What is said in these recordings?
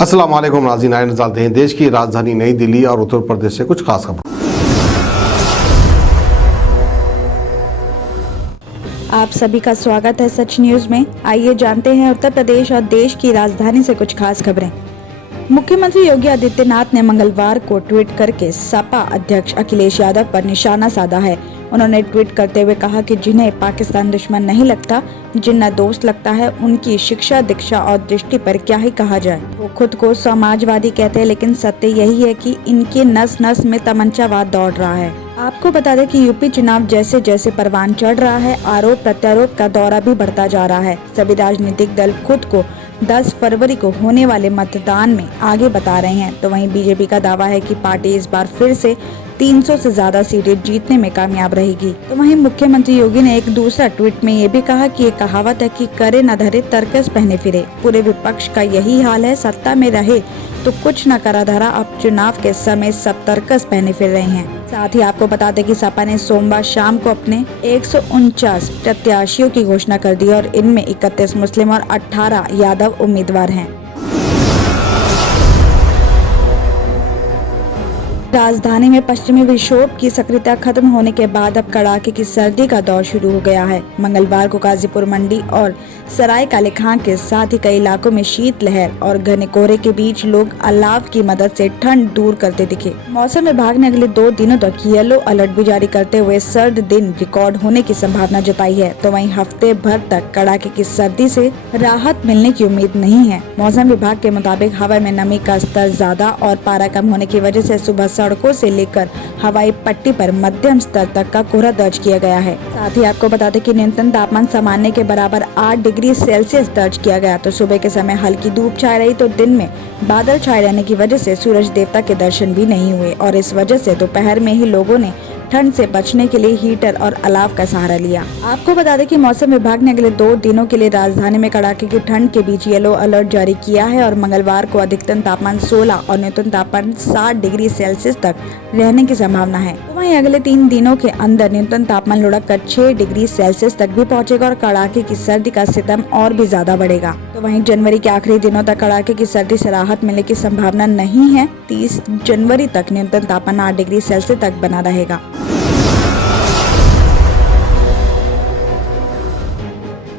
अस्सलाम वालेकुम नाज़रीन, आइए जानते हैं देश की राजधानी नई दिल्ली और उत्तर प्रदेश से कुछ खास खबर। आप सभी का स्वागत है सच न्यूज में। आइए जानते हैं उत्तर प्रदेश और देश की राजधानी से कुछ खास खबरें। मुख्यमंत्री योगी आदित्यनाथ ने मंगलवार को ट्वीट करके सपा अध्यक्ष अखिलेश यादव पर निशाना साधा है। उन्होंने ट्वीट करते हुए कहा कि जिन्हें पाकिस्तान दुश्मन नहीं लगता, जिन्हें दोस्त लगता है, उनकी शिक्षा, दीक्षा और दृष्टि पर क्या ही कहा जाए। वो खुद को समाजवादी कहते हैं, लेकिन सत्य यही है कि इनके नस नस में तमंचावाद दौड़ रहा है। आपको बता दें कि यूपी चुनाव जैसे जैसे परवान चढ़ रहा है, आरोप प्रत्यारोप का दौरा भी बढ़ता जा रहा है। सभी राजनीतिक दल खुद को 10 फरवरी को होने वाले मतदान में आगे बता रहे हैं। तो वहीं बीजेपी का दावा है कि पार्टी इस बार फिर से 300 से ज्यादा सीटें जीतने में कामयाब रहेगी। तो वहीं मुख्यमंत्री योगी ने एक दूसरा ट्वीट में ये भी कहा कि ये कहावत है कि करे न धरे तरकस पहने फिरे। पूरे विपक्ष का यही हाल है, सत्ता में रहे तो कुछ न करा धरा, अब चुनाव के समय सब तरकस पहने फिर रहे हैं। साथ ही आपको बता दें कि सपा ने सोमवार शाम को अपने 149 प्रत्याशियों की घोषणा कर दी और इनमें 31 मुस्लिम और 18 यादव उम्मीदवार हैं। राजधानी में पश्चिमी विक्षोभ की सक्रियता खत्म होने के बाद अब कड़ाके की सर्दी का दौर शुरू हो गया है। मंगलवार को गाजीपुर मंडी और सराय काले खां के साथ ही कई इलाकों में शीतलहर और घने कोहरे के बीच लोग अलाव की मदद से ठंड दूर करते दिखे। मौसम विभाग ने अगले 2 दिनों तक येलो अलर्ट भी जारी करते हुए सर्द दिन रिकॉर्ड होने की संभावना जताई है। तो वहीं हफ्ते भर तक कड़ाके की सर्दी से राहत मिलने की उम्मीद नहीं है। मौसम विभाग के मुताबिक हवा में नमी का स्तर ज्यादा और पारा कम होने की वजह से सुबह सड़कों से लेकर हवाई पट्टी पर मध्यम स्तर तक का कोहरा दर्ज किया गया है। साथ ही आपको बता दें कि न्यूनतम तापमान सामान्य के बराबर 8 डिग्री सेल्सियस दर्ज किया गया। तो सुबह के समय हल्की धूप छाई रही, तो दिन में बादल छाए रहने की वजह से सूरज देवता के दर्शन भी नहीं हुए और इस वजह से दोपहर में ही लोगों ने ठंड से बचने के लिए हीटर और अलाव का सहारा लिया। आपको बता दें कि मौसम विभाग ने अगले 2 दिनों के लिए राजधानी में कड़ाके की ठंड के बीच येलो अलर्ट जारी किया है और मंगलवार को अधिकतम तापमान 16 और न्यूनतम तापमान 7 डिग्री सेल्सियस तक रहने की संभावना है। तो वहीं अगले 3 दिनों के अंदर न्यूनतम तापमान लुढ़क कर 6 डिग्री सेल्सियस तक भी पहुंचेगा और कड़ाके की सर्दी का सितम और भी ज्यादा बढ़ेगा। तो वहीं जनवरी के आखिरी दिनों तक कड़ाके की सर्दी से राहत मिलने की संभावना नहीं है। 30 जनवरी तक न्यूनतम तापमान 8 डिग्री सेल्सियस तक बना रहेगा।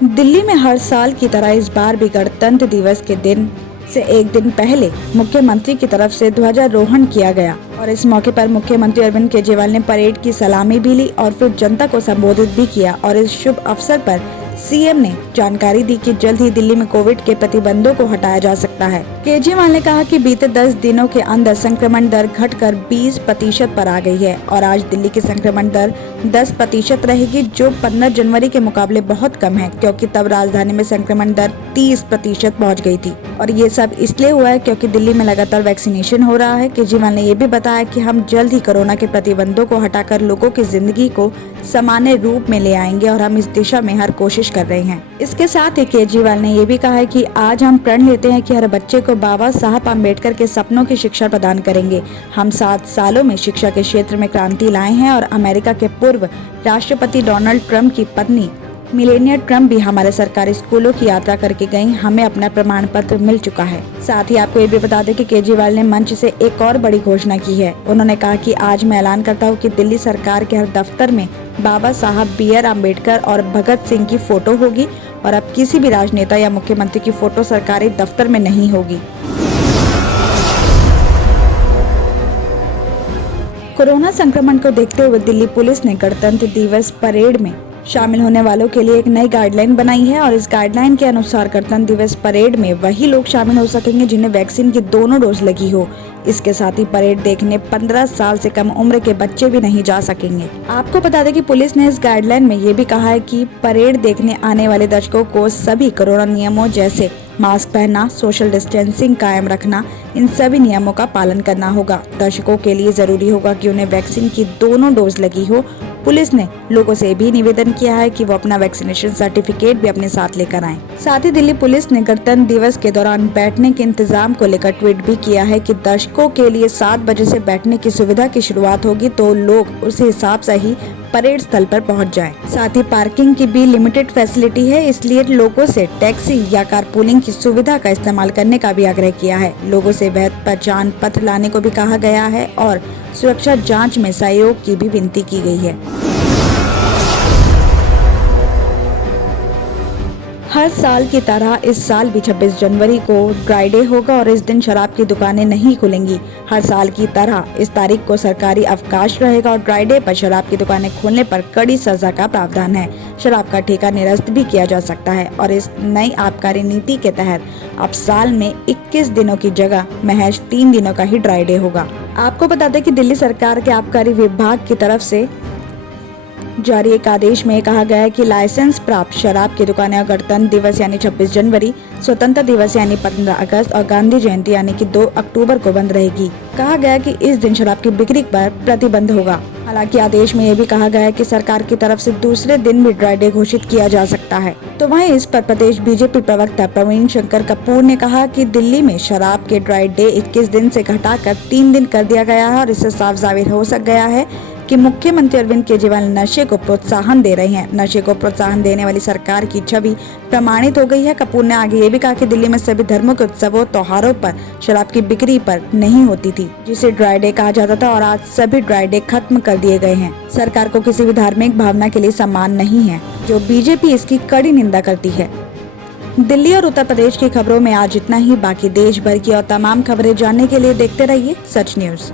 दिल्ली में हर साल की तरह इस बार भी गणतंत्र दिवस के दिन से एक दिन पहले मुख्यमंत्री की तरफ से ध्वजारोहण किया गया और इस मौके पर मुख्यमंत्री अरविंद केजरीवाल ने परेड की सलामी भी ली और फिर जनता को संबोधित भी किया। और इस शुभ अवसर पर सीएम ने जानकारी दी कि जल्द ही दिल्ली में कोविड के प्रतिबंधों को हटाया जा सकता है। केजरीवाल ने कहा कि बीते 10 दिनों के अंदर संक्रमण दर घटकर 20% पर आ गई है और आज दिल्ली की संक्रमण दर 10% रहेगी, जो 15 जनवरी के मुकाबले बहुत कम है, क्योंकि तब राजधानी में संक्रमण दर 30% पहुंच गई थी। और ये सब इसलिए हुआ है क्योंकि दिल्ली में लगातार वैक्सीनेशन हो रहा है। केजरीवाल ने ये भी बताया कि हम जल्द ही कोरोना के प्रतिबंधों को हटाकर लोगों की जिंदगी को सामान्य रूप में ले आएंगे और हम इस दिशा में हर कोशिश कर रहे हैं। इसके साथ ही केजरीवाल ने ये भी कहा है कि आज हम प्रण लेते हैं कि हर बच्चे को बाबा साहब अम्बेडकर के सपनों की शिक्षा प्रदान करेंगे। हम 7 सालों में शिक्षा के क्षेत्र में क्रांति लाए हैं और अमेरिका के पूर्व राष्ट्रपति डोनाल्ड ट्रंप की पत्नी मिलेनिया ट्रंप भी हमारे सरकारी स्कूलों की यात्रा करके गयी। हमें अपना प्रमाण पत्र मिल चुका है। साथ ही आपको ये भी बता दें कि केजरीवाल ने मंच से एक और बड़ी घोषणा की है। उन्होंने कहा कि आज मैं ऐलान करता हूँ कि दिल्ली सरकार के हर दफ्तर में बाबा साहब बी.आर. अम्बेडकर और भगत सिंह की फोटो होगी और अब किसी भी राजनेता या मुख्यमंत्री की फोटो सरकारी दफ्तर में नहीं होगी। कोरोना संक्रमण को देखते हुए दिल्ली पुलिस ने गणतंत्र दिवस परेड में शामिल होने वालों के लिए एक नई गाइडलाइन बनाई है और इस गाइडलाइन के अनुसार गणतंत्र दिवस परेड में वही लोग शामिल हो सकेंगे जिन्हें वैक्सीन की दोनों डोज लगी हो। इसके साथ ही परेड देखने 15 साल से कम उम्र के बच्चे भी नहीं जा सकेंगे। आपको बता दें कि पुलिस ने इस गाइडलाइन में ये भी कहा है कि परेड देखने आने वाले दर्शकों को सभी कोरोना नियमों जैसे मास्क पहनना, सोशल डिस्टेंसिंग कायम रखना, इन सभी नियमों का पालन करना होगा। दर्शकों के लिए जरूरी होगा कि उन्हें वैक्सीन की दोनों डोज लगी हो। पुलिस ने लोगों से भी निवेदन किया है कि वो अपना वैक्सीनेशन सर्टिफिकेट भी अपने साथ लेकर आएं। साथ ही दिल्ली पुलिस ने गणतंत्र दिवस के दौरान बैठने के इंतजाम को लेकर ट्वीट भी किया है कि दर्शकों के लिए 7 बजे से बैठने की सुविधा की शुरुआत होगी, तो लोग उस हिसाब से ही परेड स्थल पर पहुंच जाएं। साथ ही पार्किंग की भी लिमिटेड फैसिलिटी है, इसलिए लोगों से टैक्सी या कारपूलिंग की सुविधा का इस्तेमाल करने का भी आग्रह किया है। लोगों से वैध पहचान पत्र लाने को भी कहा गया है और सुरक्षा जाँच में सहयोग की भी विनती की गई है। हर साल की तरह इस साल भी 26 जनवरी को ड्राई डे होगा और इस दिन शराब की दुकानें नहीं खुलेंगी। हर साल की तरह इस तारीख को सरकारी अवकाश रहेगा और ड्राई डे पर शराब की दुकानें खोलने पर कड़ी सजा का प्रावधान है। शराब का ठेका निरस्त भी किया जा सकता है और इस नई आबकारी नीति के तहत अब साल में 21 दिनों की जगह महज 3 दिनों का ही ड्राई डे होगा। आपको बता दें कि दिल्ली सरकार के आबकारी विभाग की तरफ से जारी एक आदेश में कहा गया है कि लाइसेंस प्राप्त शराब की दुकानें गणतंत्र दिवस यानी 26 जनवरी, स्वतंत्रता दिवस यानी 15 अगस्त और गांधी जयंती यानी कि 2 अक्टूबर को बंद रहेगी। कहा गया है कि इस दिन शराब की बिक्री पर प्रतिबंध होगा। हालांकि आदेश में यह भी कहा गया है कि सरकार की तरफ से दूसरे दिन भी ड्राई डे घोषित किया जा सकता है। तो वहीं इस पर प्रदेश बीजेपी प्रवक्ता प्रवीण शंकर कपूर ने कहा कि दिल्ली में शराब के ड्राई डे 21 दिन से घटाकर 3 दिन कर दिया गया है और इससे साफ जाहिर हो गया है कि मुख्यमंत्री अरविंद केजरीवाल नशे को प्रोत्साहन दे रहे हैं। नशे को प्रोत्साहन देने वाली सरकार की छवि प्रमाणित हो गई है। कपूर ने आगे ये भी कहा कि दिल्ली में सभी धर्मों के उत्सवों त्योहारों पर शराब की बिक्री पर नहीं होती थी, जिसे ड्राई डे कहा जाता था और आज सभी ड्राई डे खत्म कर दिए गए हैं। सरकार को किसी भी धार्मिक भावना के लिए सम्मान नहीं है, जो बीजेपी इसकी कड़ी निंदा करती है। दिल्ली और उत्तर प्रदेश की खबरों में आज इतना ही। बाकी देश भर की और तमाम खबरें जानने के लिए देखते रहिए सच न्यूज।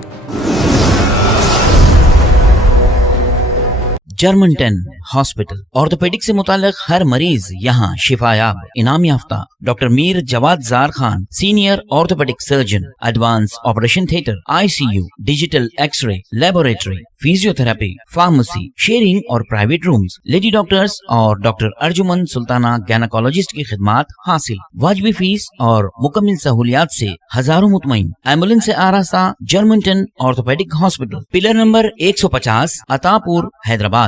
जर्मन 10 हॉस्पिटल ऑर्थोपेडिक से मुताल्लिक हर मरीज यहाँ शिफायाब। इनाम याफ्ता doctor Mir Jawad Jar Khan, senior orthopaedic surgeon, advance operation theatre, ICU, digital x-ray, laboratory, physiotherapy, pharmacy, sharing और प्राइवेट रूम्स, लेडी डॉक्टर्स और डॉक्टर अर्जुमन सुल्ताना गैनाकोलॉजिस्ट की खिदमात हासिल। वाजिबी फीस और मुकम्मल सहूलियात से हजारों मुतमईन। एम्बुलेंस से आरास्ता German 10 orthopaedic hospital, pillar number 150, Attapur, Hyderabad.